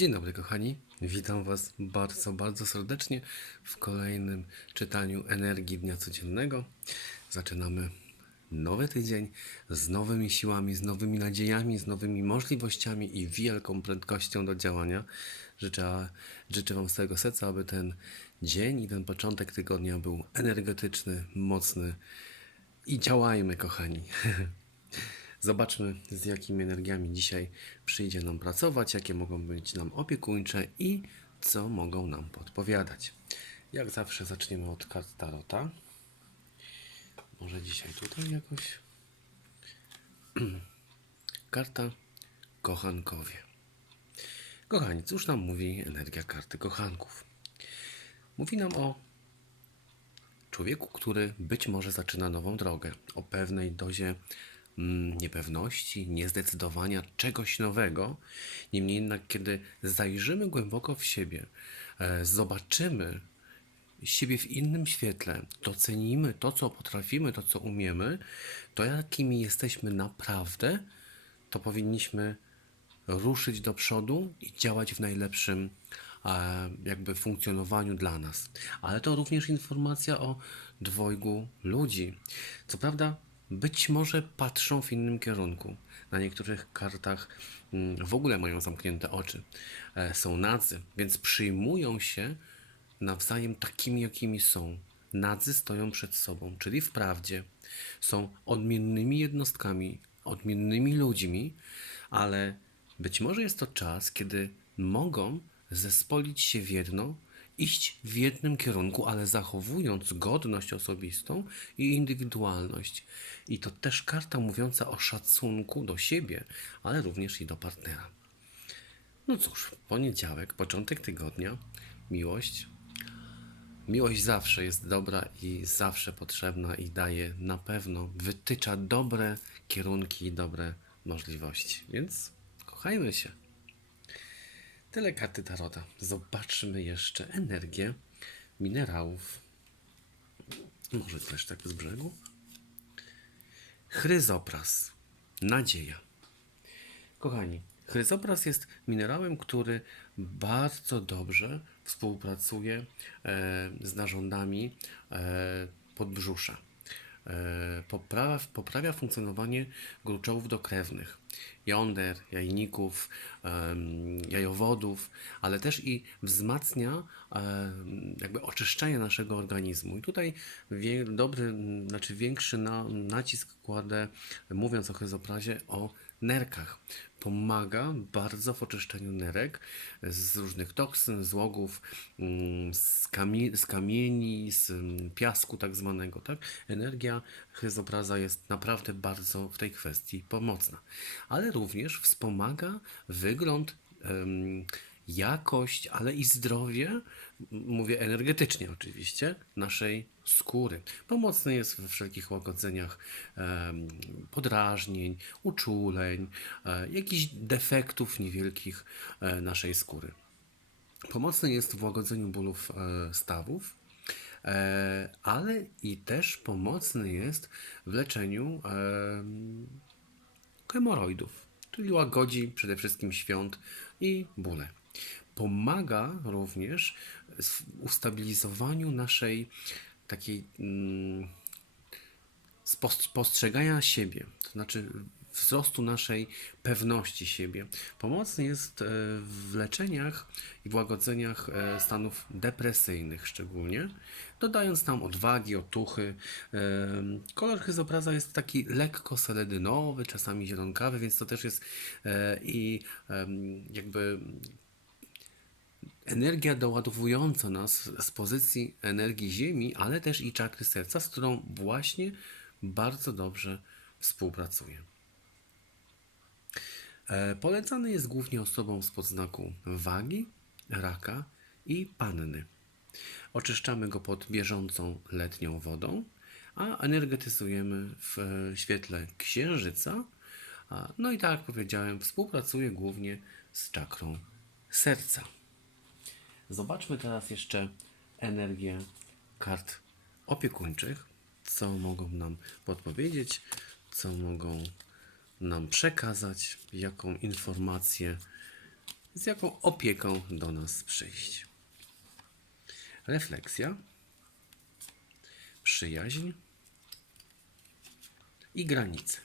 Dzień dobry, kochani. Witam Was bardzo, bardzo serdecznie w kolejnym czytaniu energii dnia codziennego. Zaczynamy nowy tydzień z nowymi siłami, z nowymi nadziejami, z nowymi możliwościami i wielką prędkością do działania. Życzę, życzę Wam z całego serca, aby ten dzień i ten początek tygodnia był energetyczny, mocny i działajmy, kochani. Zobaczmy, z jakimi energiami dzisiaj przyjdzie nam pracować, jakie mogą być nam opiekuńcze i co mogą nam podpowiadać. Jak zawsze zaczniemy od kart Tarota. Może dzisiaj tutaj jakoś. Karta Kochankowie. Kochani, cóż nam mówi energia karty kochanków? Mówi nam o człowieku, który być może zaczyna nową drogę, o pewnej dozie niepewności, niezdecydowania, czegoś nowego. Niemniej jednak, kiedy zajrzymy głęboko w siebie, e, zobaczymy siebie w innym świetle, docenimy to, co potrafimy, to, co umiemy, to jakimi jesteśmy naprawdę, to powinniśmy ruszyć do przodu i działać w najlepszym e, jakby funkcjonowaniu dla nas. Ale to również informacja o dwojgu ludzi. Co prawda, być może patrzą w innym kierunku. Na niektórych kartach mm, w ogóle mają zamknięte oczy. E, Są nadzy, więc przyjmują się nawzajem takimi, jakimi są. Nadzy stoją przed sobą, czyli wprawdzie są odmiennymi jednostkami, odmiennymi ludźmi, ale być może jest to czas, kiedy mogą zespolić się w jedno, iść w jednym kierunku, ale zachowując godność osobistą i indywidualność. I to też karta mówiąca o szacunku do siebie, ale również i do partnera. No cóż, poniedziałek, początek tygodnia, miłość. Miłość zawsze jest dobra i zawsze potrzebna i daje na pewno, wytycza dobre kierunki i dobre możliwości. Więc kochajmy się. Tyle karty Tarota. Zobaczmy jeszcze energię minerałów. Może też tak z brzegu. Chryzopras. Nadzieja. Kochani, chryzopras jest minerałem, który bardzo dobrze współpracuje e, z narządami e, podbrzusza. E, poprawia, poprawia funkcjonowanie gruczołów dokrewnych, jąder, jajników, jajowodów, ale też i wzmacnia em, jakby oczyszczenie naszego organizmu. I tutaj dobry, znaczy większy na, nacisk kładę, mówiąc o chryzoprazie, o nerkach. Pomaga bardzo w oczyszczeniu nerek z różnych toksyn, złogów, mm, z, kamie- z kamieni, z mm, piasku tak zwanego. Tak? Energia chryzopraza jest naprawdę bardzo w tej kwestii pomocna. Ale również wspomaga wygląd, em, jakość, ale i zdrowie, mówię energetycznie oczywiście, naszej skóry. Pomocny jest we wszelkich łagodzeniach podrażnień, uczuleń, e, jakichś defektów niewielkich e, naszej skóry. Pomocny jest w łagodzeniu bólów e, stawów, ale i też pomocny jest w leczeniu em, hemoroidów, czyli łagodzi przede wszystkim świąt i bóle. Pomaga również w ustabilizowaniu naszej takiej mm, postrzegania siebie, to znaczy wzrostu naszej pewności siebie. Pomocny jest e, w leczeniach i w łagodzeniach e, stanów depresyjnych szczególnie, dodając nam odwagi, otuchy. Kolor chryzopraza jest taki lekko seledynowy, czasami zielonkawy, więc to też jest e, i jakby energia doładowująca nas z pozycji energii Ziemi, ale też i czakry serca, z którą właśnie bardzo dobrze współpracuje. Polecany jest głównie osobom z podznaku wagi, raka i panny. Oczyszczamy go pod bieżącą letnią wodą, a energetyzujemy w e, świetle księżyca. No i tak jak powiedziałem, współpracuje głównie z czakrą serca. Zobaczmy teraz jeszcze energię kart opiekuńczych, co mogą nam podpowiedzieć, co mogą nam przekazać, jaką informację z jaką opieką do nas przyjść. Refleksja, przyjaźń i granice.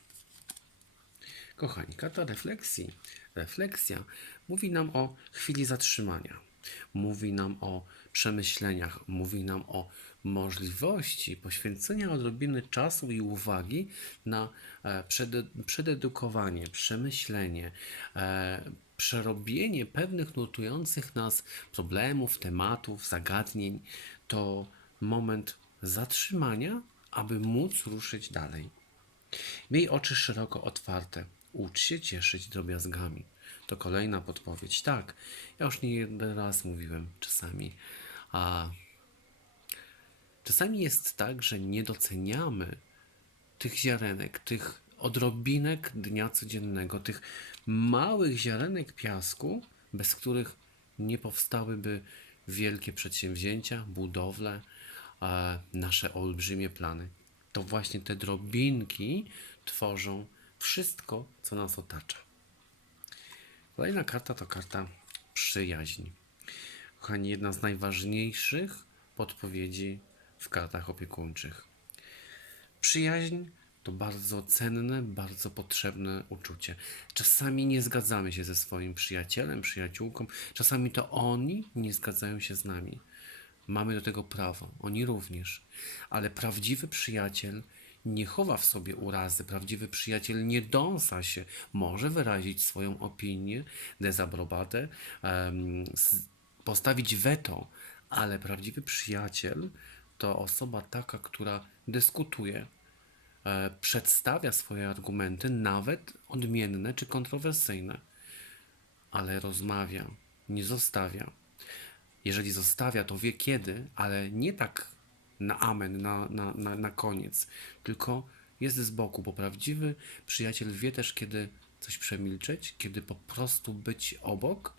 Kochani, karta refleksji, refleksja mówi nam o chwili zatrzymania, mówi nam o przemyśleniach, mówi nam o możliwości poświęcenia odrobiny czasu i uwagi na e, przede, przededukowanie, przemyślenie, e, przerobienie pewnych nurtujących nas problemów, tematów, zagadnień. To moment zatrzymania, aby móc ruszyć dalej. Miej oczy szeroko otwarte. Ucz się cieszyć drobiazgami. To kolejna podpowiedź. Tak, ja już nie jeden raz mówiłem czasami. A czasami jest tak, że nie doceniamy tych ziarenek, tych odrobinek dnia codziennego, tych małych ziarenek piasku, bez których nie powstałyby wielkie przedsięwzięcia, budowle, nasze olbrzymie plany. To właśnie te drobinki tworzą wszystko, co nas otacza. Kolejna karta to karta przyjaźń. Kochani, jedna z najważniejszych podpowiedzi w kartach opiekuńczych. Przyjaźń to bardzo cenne, bardzo potrzebne uczucie. Czasami nie zgadzamy się ze swoim przyjacielem, przyjaciółką, czasami to oni nie zgadzają się z nami. Mamy do tego prawo, oni również. Ale prawdziwy przyjaciel nie chowa w sobie urazy, prawdziwy przyjaciel nie dąsa się, może wyrazić swoją opinię, s- postawić weto, ale prawdziwy przyjaciel to osoba taka, która dyskutuje, e, przedstawia swoje argumenty, nawet odmienne czy kontrowersyjne, ale rozmawia, nie zostawia. Jeżeli zostawia, to wie kiedy, ale nie tak na amen, na, na, na, na koniec, tylko jest z boku, bo prawdziwy przyjaciel wie też, kiedy coś przemilczeć, kiedy po prostu być obok,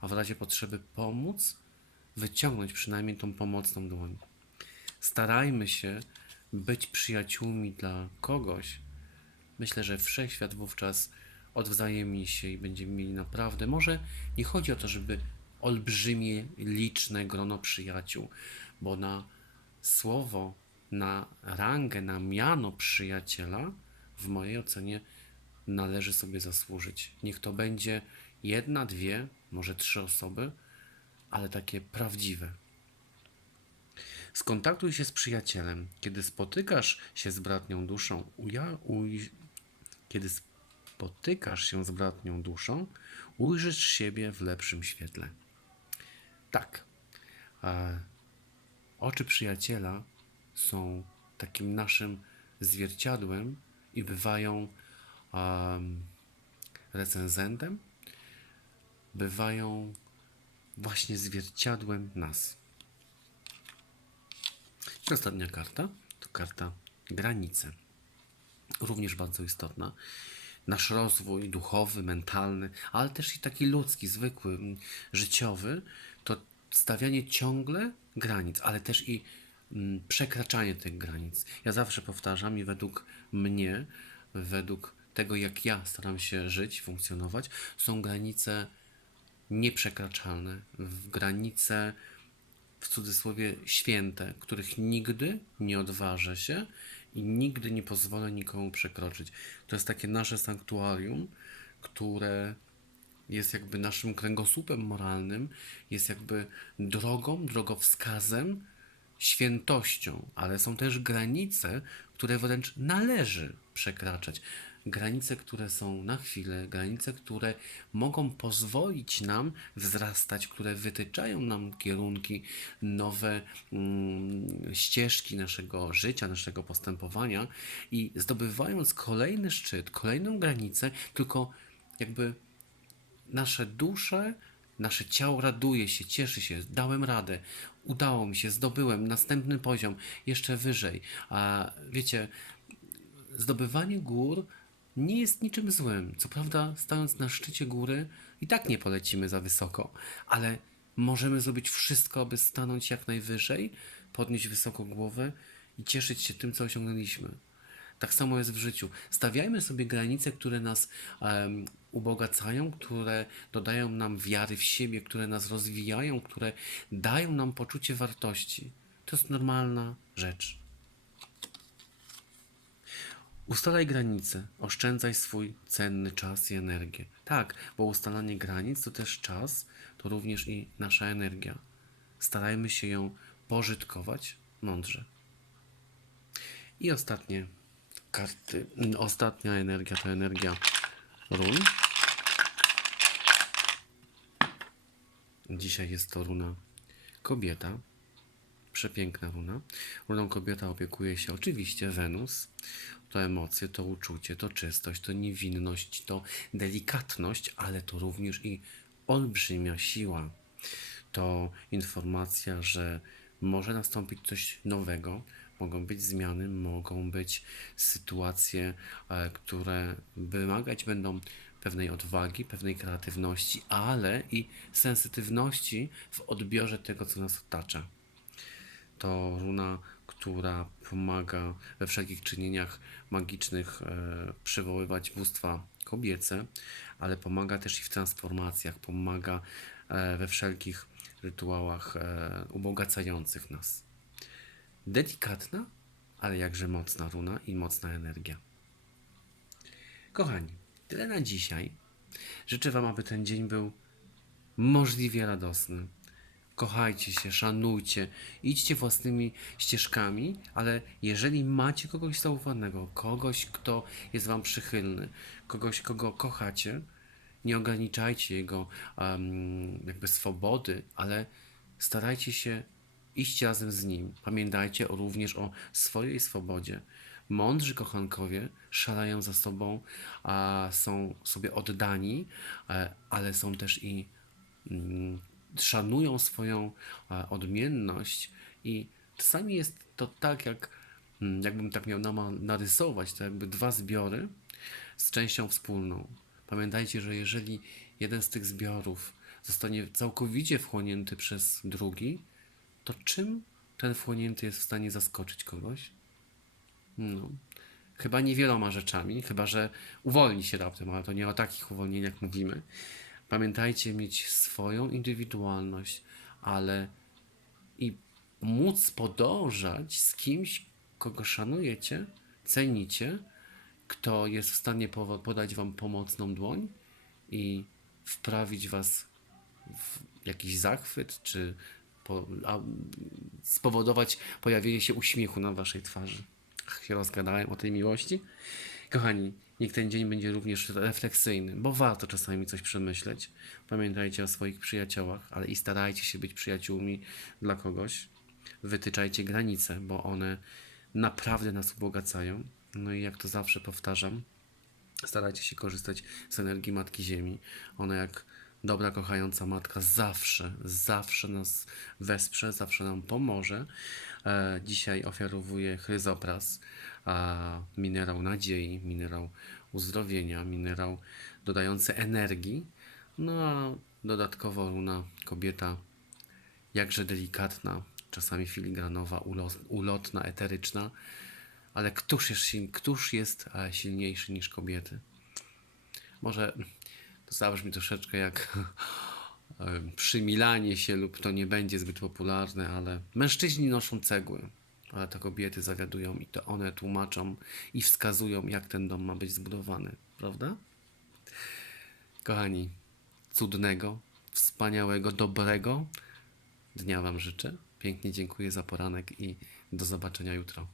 a w razie potrzeby pomóc, wyciągnąć przynajmniej tą pomocną dłoń. Starajmy się być przyjaciółmi dla kogoś. Myślę, że wszechświat wówczas odwzajemni się i będziemy mieli naprawdę. Może nie chodzi o to, żeby olbrzymie, liczne grono przyjaciół, bo na słowo, na rangę, na miano przyjaciela, w mojej ocenie, należy sobie zasłużyć. Niech to będzie jedna, dwie, może trzy osoby, ale takie prawdziwe. Skontaktuj się z przyjacielem. Kiedy spotykasz się z bratnią duszą, uja, uj, kiedy spotykasz się z bratnią duszą, ujrzysz siebie w lepszym świetle. Tak. Oczy przyjaciela są takim naszym zwierciadłem i bywają em, recenzentem, bywają właśnie zwierciadłem nas. I ostatnia karta to karta granice. Również bardzo istotna. Nasz rozwój duchowy, mentalny, ale też i taki ludzki, zwykły, życiowy, to stawianie ciągle granic, ale też i mm, przekraczanie tych granic. Ja zawsze powtarzam i według mnie, według tego, jak ja staram się żyć, funkcjonować, są granice nieprzekraczalne, granice w cudzysłowie święte, których nigdy nie odważę się i nigdy nie pozwolę nikomu przekroczyć. To jest takie nasze sanktuarium, które jest jakby naszym kręgosłupem moralnym, jest jakby drogą, drogowskazem, świętością, ale są też granice, które wręcz należy przekraczać. Granice, które są na chwilę, granice, które mogą pozwolić nam wzrastać, które wytyczają nam kierunki, nowe mm, ścieżki naszego życia, naszego postępowania i zdobywając kolejny szczyt, kolejną granicę, tylko jakby nasze dusze, nasze ciało raduje się, cieszy się, dałem radę, udało mi się, zdobyłem następny poziom, jeszcze wyżej. A wiecie, zdobywanie gór nie jest niczym złym. Co prawda, stając na szczycie góry, i tak nie polecimy za wysoko, ale możemy zrobić wszystko, aby stanąć jak najwyżej, podnieść wysoko głowę i cieszyć się tym, co osiągnęliśmy. Tak samo jest w życiu. Stawiajmy sobie granice, które nas em, ubogacają, które dodają nam wiary w siebie, które nas rozwijają, które dają nam poczucie wartości. To jest normalna rzecz. Ustalaj granice, oszczędzaj swój cenny czas i energię. Tak, bo ustalanie granic to też czas, to również i nasza energia. Starajmy się ją pożytkować mądrze. I ostatnie karty. Ostatnia energia to energia run. Dzisiaj jest to runa kobieta. Przepiękna runa. Runą kobieta opiekuje się oczywiście Wenus. To emocje, to uczucie, to czystość, to niewinność, to delikatność, ale to również i olbrzymia siła. To informacja, że może nastąpić coś nowego, mogą być zmiany, mogą być sytuacje, e, które wymagać będą pewnej odwagi, pewnej kreatywności, ale i sensytywności w odbiorze tego, co nas otacza to runa, która pomaga we wszelkich czynieniach magicznych e, przywoływać bóstwa kobiece, ale pomaga też i w transformacjach, pomaga e, we wszelkich rytuałach e, ubogacających nas. Delikatna, ale jakże mocna runa i mocna energia. Kochani, tyle na dzisiaj. Życzę Wam, aby ten dzień był możliwie radosny. Kochajcie się, szanujcie, idźcie własnymi ścieżkami, ale jeżeli macie kogoś zaufanego, kogoś, kto jest Wam przychylny, kogoś, kogo kochacie, nie ograniczajcie jego em, jakby swobody, ale starajcie się iść razem z nim. Pamiętajcie również o swojej swobodzie. Mądrzy kochankowie szalają za sobą, a są sobie oddani, e, ale są też i mm, szanują swoją e, odmienność i czasami jest to tak, jak mm, jakbym tak miał narysować, to jakby dwa zbiory z częścią wspólną. Pamiętajcie, że jeżeli jeden z tych zbiorów zostanie całkowicie wchłonięty przez drugi, to czym ten wchłonięty jest w stanie zaskoczyć kogoś? No, chyba niewieloma rzeczami, chyba że uwolni się raptem, ale to nie o takich uwolnieniach mówimy. Pamiętajcie mieć swoją indywidualność, ale i móc podążać z kimś, kogo szanujecie, cenicie, kto jest w stanie podać wam pomocną dłoń i wprawić was w jakiś zachwyt, czy po, spowodować pojawienie się uśmiechu na waszej twarzy. Ach, się rozgadałem o tej miłości. Kochani, niech ten dzień będzie również refleksyjny, bo warto czasami coś przemyśleć. Pamiętajcie o swoich przyjaciołach, ale i starajcie się być przyjaciółmi dla kogoś. Wytyczajcie granice, bo one naprawdę nas ubogacają. No i jak to zawsze powtarzam, starajcie się korzystać z energii Matki Ziemi. Ona jak dobra, kochająca matka zawsze, zawsze nas wesprze, zawsze nam pomoże. E, dzisiaj ofiarowuję chryzopras, minerał nadziei, minerał uzdrowienia, minerał dodający energii. No a dodatkowo runa kobieta jakże delikatna, czasami filigranowa, ulo- ulotna, eteryczna, ale któż jest, któż jest e, silniejszy niż kobiety? Może zabrzmi troszeczkę jak przymilanie się lub to nie będzie zbyt popularne, ale mężczyźni noszą cegły, ale to kobiety zawiadują i to one tłumaczą i wskazują, jak ten dom ma być zbudowany, prawda? Kochani, cudnego, wspaniałego, dobrego dnia Wam życzę. Pięknie dziękuję za poranek i do zobaczenia jutro.